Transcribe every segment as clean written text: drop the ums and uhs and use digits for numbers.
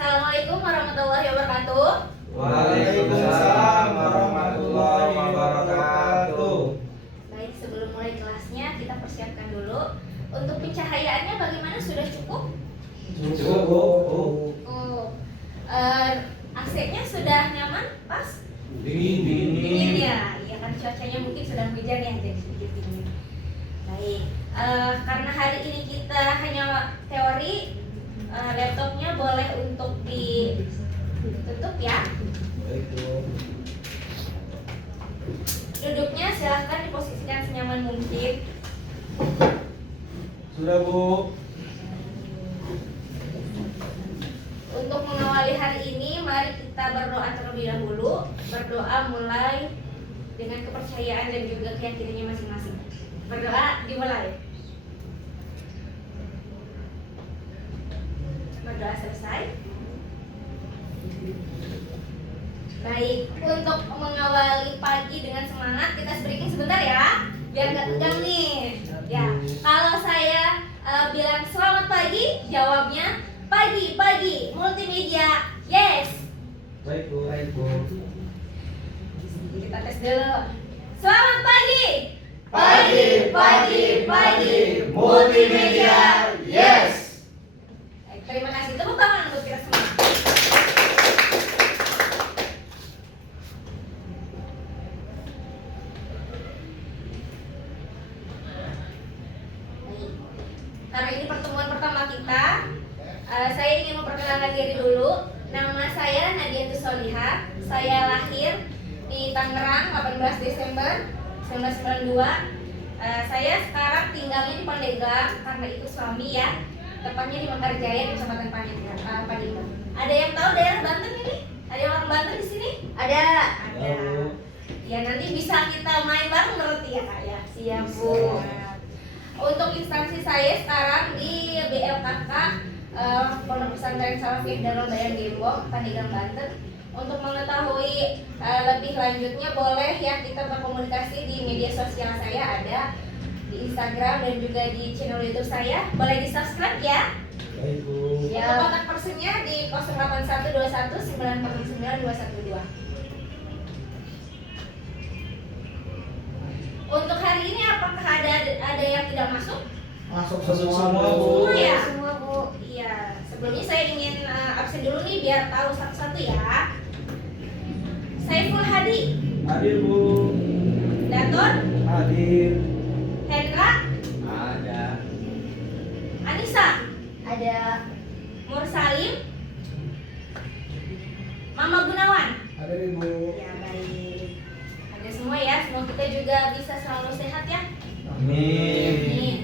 Assalamualaikum warahmatullahi wabarakatuh. Waalaikumsalam warahmatullahi wabarakatuh. Baik, sebelum mulai kelasnya kita persiapkan dulu. Untuk pencahayaannya bagaimana? Sudah cukup? Cukup. AC-nya sudah nyaman? Pas? Dingin. Ya, iya kan cuacanya mungkin sedang hujan ya, jadi sedikit dingin. Baik, karena hari ini kita hanya teori, laptopnya boleh untuk ditutup ya. Baik, Bu. Duduknya silahkan diposisikan senyaman mungkin. Sudah, Bu. Untuk mengawali hari ini, mari kita berdoa terlebih dahulu. Berdoa mulai dengan kepercayaan dan juga keyakinannya masing-masing. Berdoa dimulai. Berdoa selesai. Baik, untuk mengawali pagi dengan semangat, kita breaking sebentar ya, biar nggak tegang nih. Ya, kalau saya bilang selamat pagi, jawabnya pagi multimedia. Yes. Baik, Bu. Kita tes dulu. Selamat pagi. Pagi multimedia. Yes. Baik, terima kasih. Tepuk tangan untuk kita semua. Baik. Karena ini pertemuan pertama kita, saya ingin memperkenalkan diri dulu. Nama saya Nadia Tusolihah. Saya lahir di Tangerang 18 Desember 1992. Saya sekarang tinggalnya di Pandeglang karena ikut suami ya. Tepatnya di Mekarjaya, Kecamatan Pandeglang. Ada yang tahu daerah Banten ini? Ada orang Banten di sini? Ada. Ya, nanti bisa kita main bareng berarti ya Kak ya. Siap, Bu. Untuk instansi saya sekarang di BLKK, Pondok Pesantren Salafiyah Darul Bayan Gembong, Pandeglang, Banten. Untuk mengetahui lebih lanjutnya boleh ya kita berkomunikasi di media sosial saya, ada di Instagram dan juga di channel YouTube saya. Boleh di subscribe ya. Baik, Bu. Untuk kontak personnya di 081219499212. Untuk hari ini apakah ada yang tidak masuk? Masuk Semua semua, ya? Semua, Bu. Iya. Sebelumnya saya ingin absen dulu nih biar tahu satu-satu ya. Saiful Hadi, Hadir, Bu. Daton, Hadir. Hendra, Ada. Anissa, ada, Mursalim, Mama Gunawan. Hadir, Bu. Ya, baik. Ada semua ya. Semoga kita juga bisa selalu sehat ya. Amin. Amin.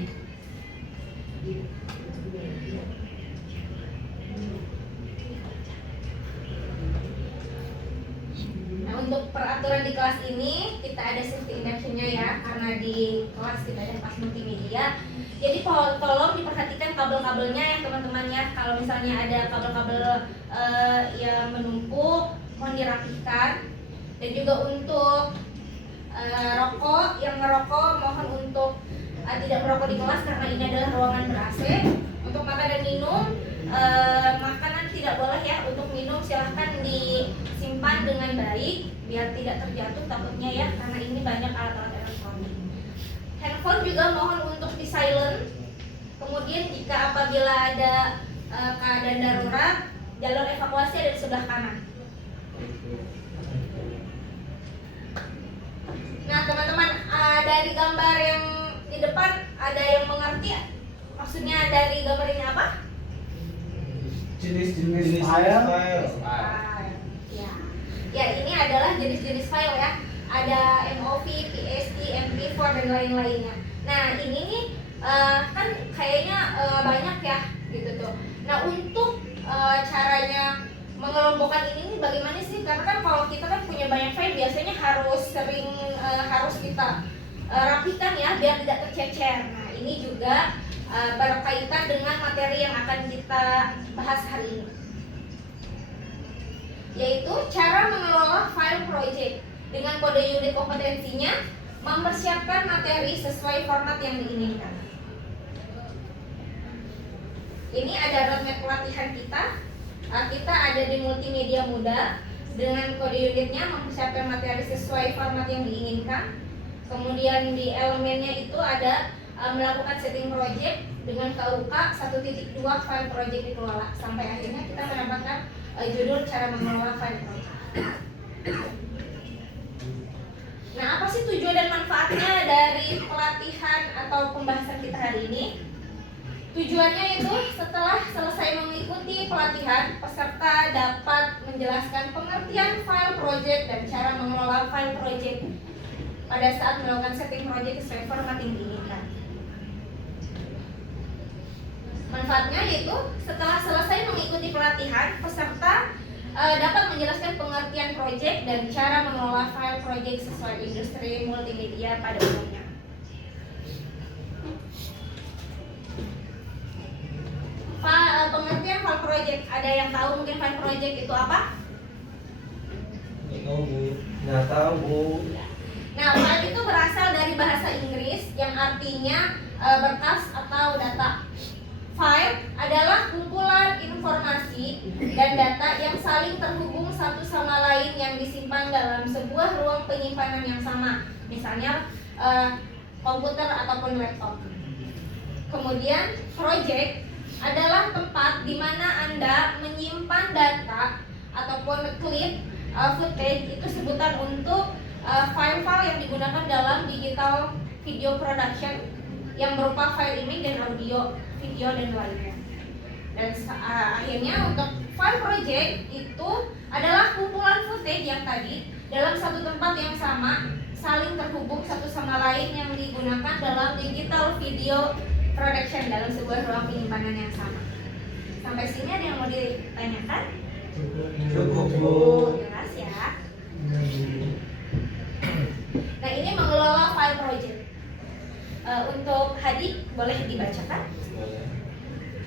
Nah, untuk peraturan di kelas ini kita ada safety induction-nya ya, karena di kelas kita ada kelas multimedia. Jadi tolong diperhatikan kabel-kabelnya ya teman-teman ya. Kalau misalnya ada kabel-kabel yang menumpuk, mohon dirapihkan. Dan juga untuk rokok, yang merokok mohon untuk tidak merokok di kelas karena ini adalah ruangan ber-AC. Untuk makan dan minum, makanan tidak boleh ya. Untuk minum silahkan disimpan dengan baik biar tidak terjatuh takutnya ya, karena ini banyak alat-alat elektronik. Handphone juga mohon untuk di silent. Kemudian jika apabila ada keadaan darurat, jalur evakuasi ada di sebelah kanan. Nah teman-teman, dari gambar yang di depan ada yang mengerti ya? Maksudnya dari gambar ini apa? Jenis file. Ya. Ya, ini adalah jenis-jenis file ya. Ada MOV, PSD, MP4 dan lain-lainnya. Nah ini nih kan kayaknya banyak ya gitu tuh. Nah untuk caranya mengelompokkan ini bagaimana sih? Karena kan kalau kita kan punya banyak file biasanya harus kita rapikan ya biar tidak tercecer. Nah ini juga berkaitan dengan materi yang akan kita bahas hari ini, yaitu cara mengelola file project dengan kode unit kompetensinya, mempersiapkan materi sesuai format yang diinginkan. Ini ada roadmap pelatihan kita. Kita ada di multimedia muda dengan kode unitnya mempersiapkan materi sesuai format yang diinginkan. Kemudian di elemennya itu ada melakukan setting project dengan KUK 1.2 file project dikelola, sampai akhirnya kita mendapatkan judul cara mengelola file project. Nah, apa sih tujuan dan manfaatnya dari pelatihan atau pembahasan kita hari ini? Tujuannya itu setelah selesai mengikuti pelatihan, peserta dapat menjelaskan pengertian file project dan cara mengelola file project pada saat melakukan setting project sesuai format yang diinginkan. Manfaatnya yaitu setelah selesai mengikuti pelatihan, peserta dapat menjelaskan pengertian project dan cara mengelola file project sesuai industri multimedia pada umumnya. Pengertian file project, ada yang tahu mungkin file project itu apa? Nggak tahu Bu. Nah, file itu berasal dari bahasa Inggris yang artinya berkas atau data. File adalah kumpulan informasi dan data yang saling terhubung satu sama lain yang disimpan dalam sebuah ruang penyimpanan yang sama, misalnya komputer ataupun laptop. Kemudian project adalah tempat di mana Anda menyimpan data ataupun klip footage, itu sebutan untuk file-file yang digunakan dalam digital video production yang berupa file image dan audio, video dan lainnya. Dan akhirnya untuk file project itu adalah kumpulan footage yang tadi dalam satu tempat yang sama, saling terhubung satu sama lain yang digunakan dalam digital video production dalam sebuah ruang penyimpanan yang sama. Sampai sini ada yang mau ditanyakan? Cukup Bu. Jelas ya. Nah, ini mengelola file project. Untuk Hadi boleh dibacakan?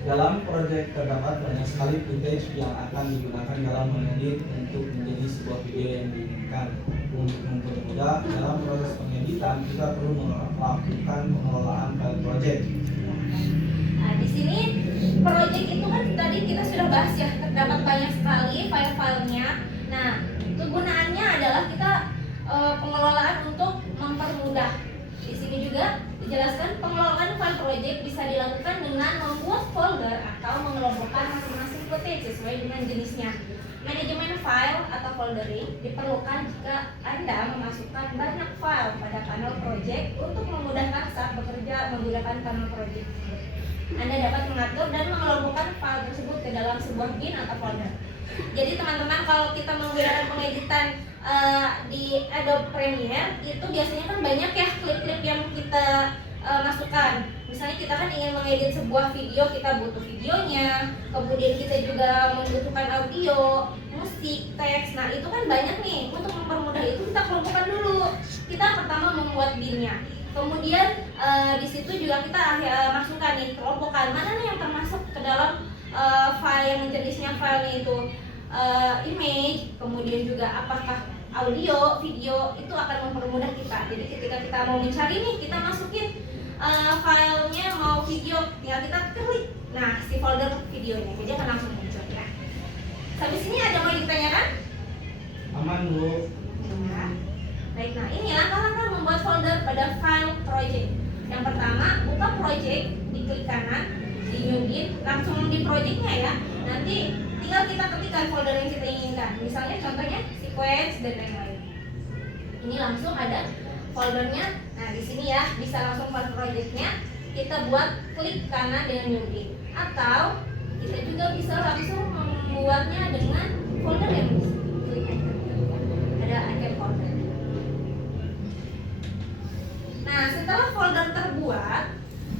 Dalam proyek terdapat banyak sekali footage yang akan digunakan dalam mengedit untuk menjadi sebuah video yang diinginkan. Untuk mempermudah dalam proses pengeditan, kita perlu melakukan pengelolaan file project. Nah, di sini project itu kan tadi kita sudah bahas ya, terdapat banyak sekali file-filenya. Nah, kegunaannya adalah kita pengelolaan untuk mempermudah. Di sini juga dijelaskan pengelolaan file project bisa dilakukan dengan membuat folder atau mengelompokkan masing-masing footage sesuai dengan jenisnya. Manajemen file atau foldering diperlukan jika Anda memasukkan banyak file pada panel project untuk memudahkan saat bekerja menggunakan panel project. Anda dapat mengatur dan mengelompokkan file tersebut ke dalam sebuah bin atau folder. Jadi teman-teman, kalau kita menggunakan pengeditan di Adobe Premiere itu biasanya kan banyak ya klip-klip yang kita masukkan. Misalnya kita kan ingin mengedit sebuah video, kita butuh videonya, kemudian kita juga membutuhkan audio, musik, teks. Nah, itu kan banyak nih. Untuk mempermudah itu kita kelompokkan dulu. Kita pertama membuat binnya. Kemudian di situ juga kita masukkan nih, kelompokkan mana nih yang termasuk ke dalam file yang jenisnya filenya itu image, kemudian juga apakah audio, video, itu akan mempermudah kita. Jadi ketika kita mau mencari nih, kita masukin filenya mau video, tinggal kita klik. Nah, si folder videonya, jadi akan langsung muncul ya. Sampai sini ada mau ditanyakan? Aman Bu. Ya. Baik, nah ini langkah-langkah membuat folder pada file project. Yang pertama, buka project, diklik kanan, di new bin, langsung di projectnya ya. Nanti tinggal kita ketikkan folder yang kita inginkan. Misalnya contohnya sequence dan lain-lain. Ini langsung ada foldernya. Nah, di sini ya bisa langsung file projectnya. Kita buat klik kanan dengan new bin. Atau kita juga bisa langsung membuatnya dengan folder yang klik ada icon folder. Nah, setelah folder terbuat,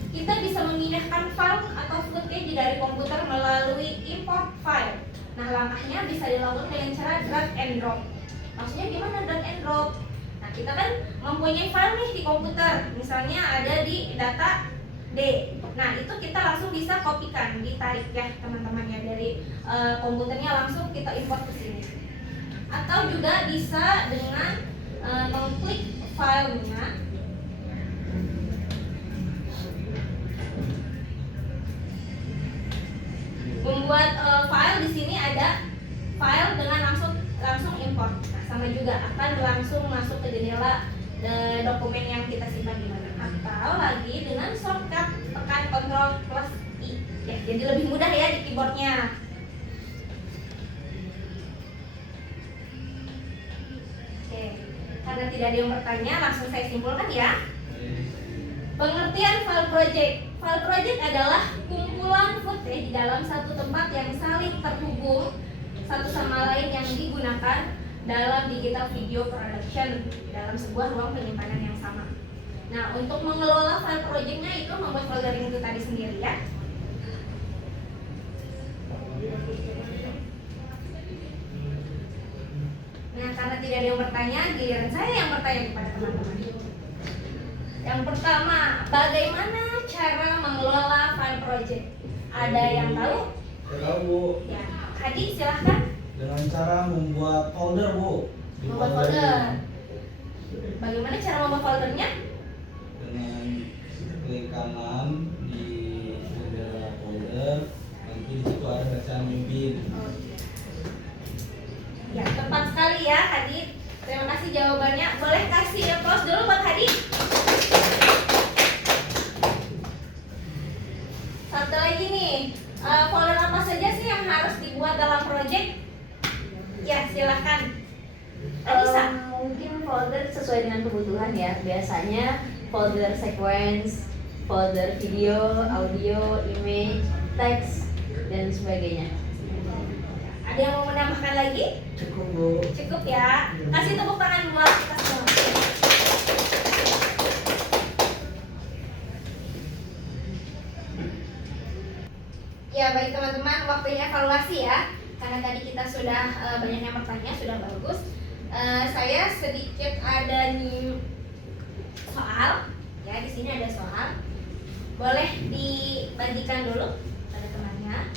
kita bisa memindahkan file atau footage dari komputer melalui import file. Nah, langkahnya bisa dilakukan dengan cara drag and drop. Maksudnya gimana drag and drop? Nah, kita kan mempunyai file nih di komputer, misalnya ada di data D. Nah, itu kita langsung bisa kopikan, ditarik ya teman-teman ya dari komputernya langsung kita import ke sini. Atau juga bisa dengan mengklik filenya, membuat file Misal di sini ada file dengan langsung import. Nah, sama juga akan langsung masuk ke jendela dokumen yang kita simpan di mana. Atau lagi dengan shortcut tekan Ctrl plus I. Ya, jadi lebih mudah ya di keyboardnya. Oke, karena tidak ada yang bertanya, langsung saya simpulkan ya. Pengertian file project. File project adalah kumpulan footage di dalam satu tempat yang saling terhubung satu sama lain yang digunakan dalam digital video production dalam sebuah ruang penyimpanan yang sama. Nah, untuk mengelola file projectnya itu membuat foldering itu tadi sendiri ya. Nah, karena tidak ada yang bertanya, giliran saya yang bertanya kepada teman-teman. Yang pertama, bagaimana cara mengelola file project? Ada yang tahu? Tahu Bu. Ya, Hadi silahkan. Dengan cara membuat folder Bu. Membuat folder. Bagaimana cara membuat foldernya? Dengan klik kanan di jendela folder, nanti di situ ada bacaan mimpin. Ya, tepat sekali ya Hadi. Terima kasih jawabannya. Boleh kasih applause dulu buat Hadi. Satu lagi nih, folder apa saja sih yang harus dibuat dalam project? Ya, silahkan. Anissa. Mungkin folder sesuai dengan kebutuhan ya. Biasanya folder sequence, folder video, audio, image, teks, dan sebagainya. Ada yang mau menambahkan lagi? Cukup Bu. Cukup ya. Kasih tepuk tangan buat kita semua. Ya baik teman-teman, waktunya evaluasi ya. Karena tadi kita sudah banyak yang bertanya, sudah bagus. Saya sedikit ada nih soal. Ya di sini ada soal. Boleh dibagikan dulu pada temannya.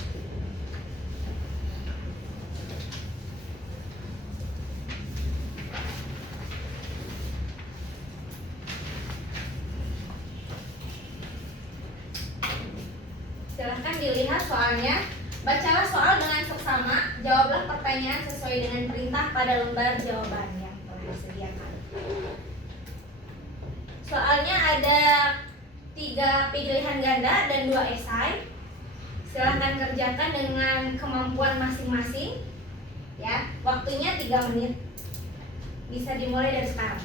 Silahkan dilihat soalnya. Bacalah soal dengan seksama. Jawablah pertanyaan sesuai dengan perintah pada lembar jawaban yang telah disediakan. Soalnya ada 3 pilihan ganda dan 2 esai. Silahkan kerjakan dengan kemampuan masing-masing. Ya, waktunya 3 menit. Bisa dimulai dari sekarang.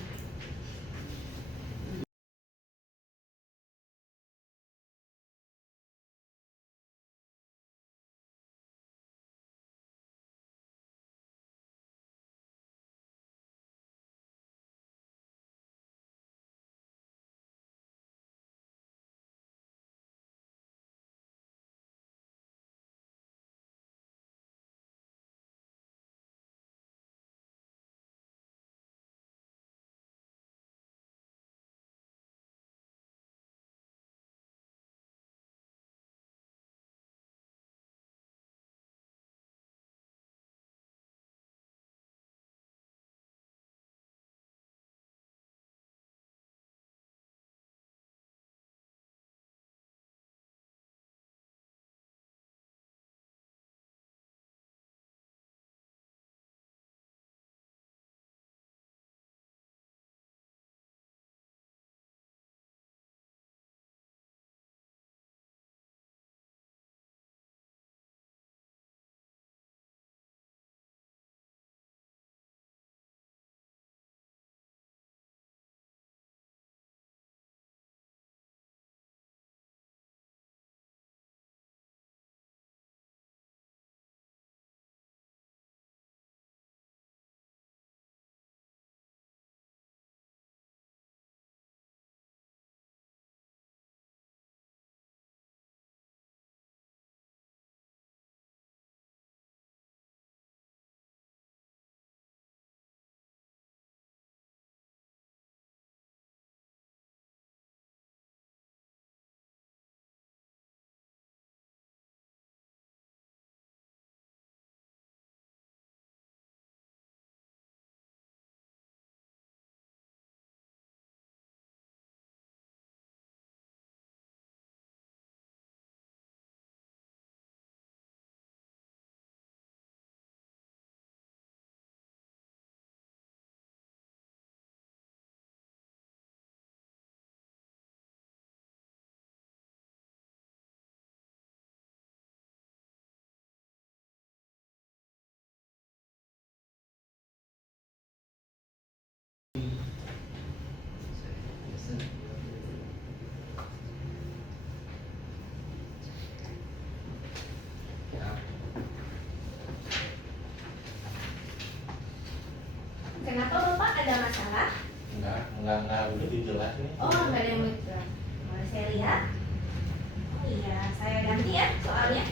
soalnya.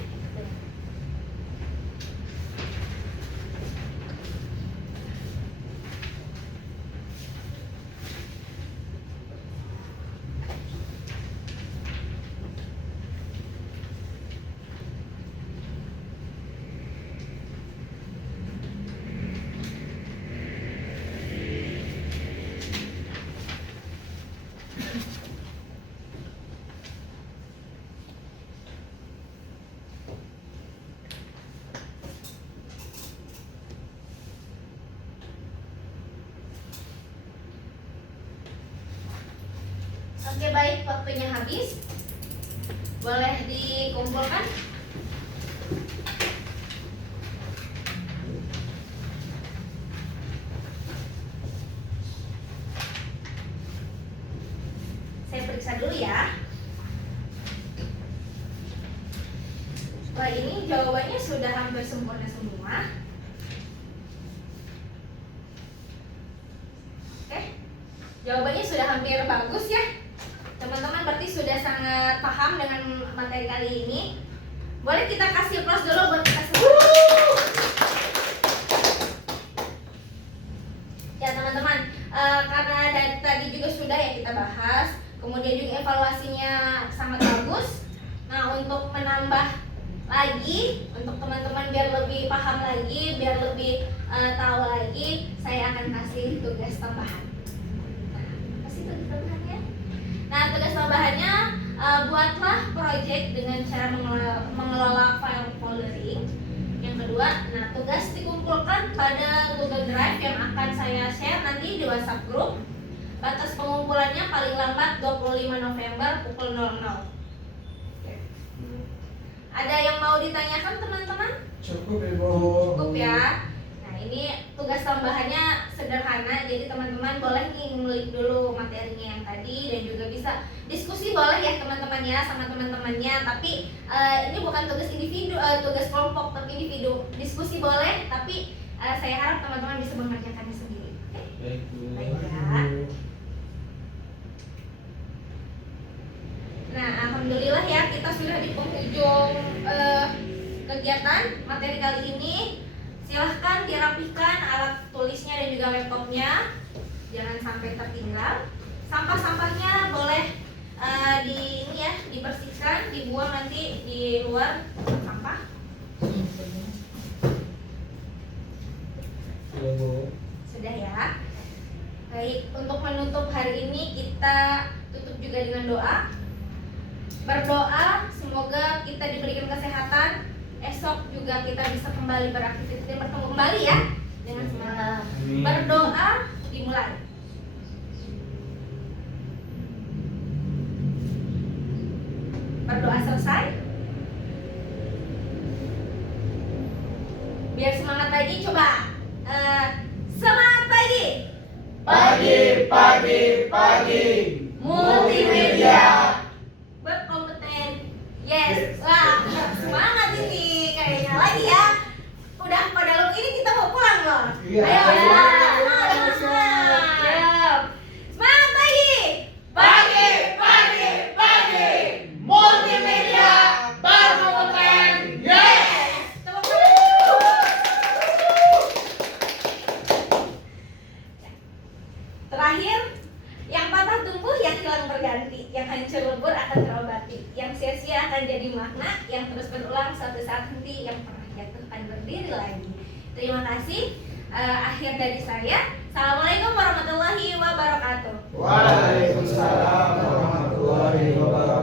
Oke baik, waktunya habis. Boleh dikumpulkan. Saya periksa dulu ya. Wah, ini jawabannya sudah hampir sempurna semua. Oke, jawabannya sudah hampir bagus ya. Teman-teman berarti sudah sangat paham dengan materi kali ini. Boleh kita kasih applause dulu buat kita semua. Ya teman-teman, karena dari tadi juga sudah ya kita bahas, kemudian juga evaluasinya sangat bagus. Nah, untuk menambah lagi, untuk teman-teman biar lebih paham lagi, biar lebih tahu lagi, saya akan kasih tugas tambahan. Nah, kasih tugas tambahannya. Nah, tugas tambahannya buatlah project dengan cara mengelola file foldering. Yang kedua, nah tugas dikumpulkan pada Google Drive yang akan saya share nanti di WhatsApp group. Batas pengumpulannya paling lambat 25 November pukul 00. Ada yang mau ditanyakan teman-teman? Cukup Ibu. Cukup ya. Nah, ini tugas tambahannya sederhana, jadi teman-teman boleh nih ngulik dulu materinya yang tadi dan juga bisa diskusi boleh ya teman-teman ya sama teman-temannya. Tapi ini bukan tugas individu, tugas kelompok tapi individu. Diskusi boleh, tapi saya harap teman-teman bisa mengerjakannya sendiri. Oke? Baik, Bu. Baik ya. Nah, alhamdulillah ya kita sudah di penghujung kegiatan materi kali ini. Silahkan dirapihkan alat tulisnya dan juga laptopnya, jangan sampai tertinggal. Sampah-sampahnya boleh dibersihkan, dibuang nanti di luar sampah. Sudah, Bu. Sudah ya. Baik, untuk menutup hari ini kita tutup juga dengan doa. Berdoa semoga kita diberikan kesehatan, esok juga kita bisa kembali beraktivitas dan bertemu kembali ya dengan semangat. Amin. Berdoa dimulai. Berdoa selesai. Biar semangat lagi, coba semangat pagi. Pagi. Multimedia berkompeten. Yes. Wah, semangat ini kayaknya lagi ya. Udah pada lo ini kita mau pulang loh. Iya. Ayo ya. Siap. Siap. Semangat pagi. Pagi. Multimedia berkompeten. Yes. Tepuk tangan. Terakhir, yang patah tumbuh, yang hilang berganti, yang hancur lebur akan terobati, yang sia-sia akan jadi makna, yang terus berulang suatu saat henti, yang pernah jatuh akan berdiri lagi. Terima kasih. Akhir dari saya. Assalamualaikum warahmatullahi wabarakatuh. Waalaikumsalam warahmatullahi wabarakatuh.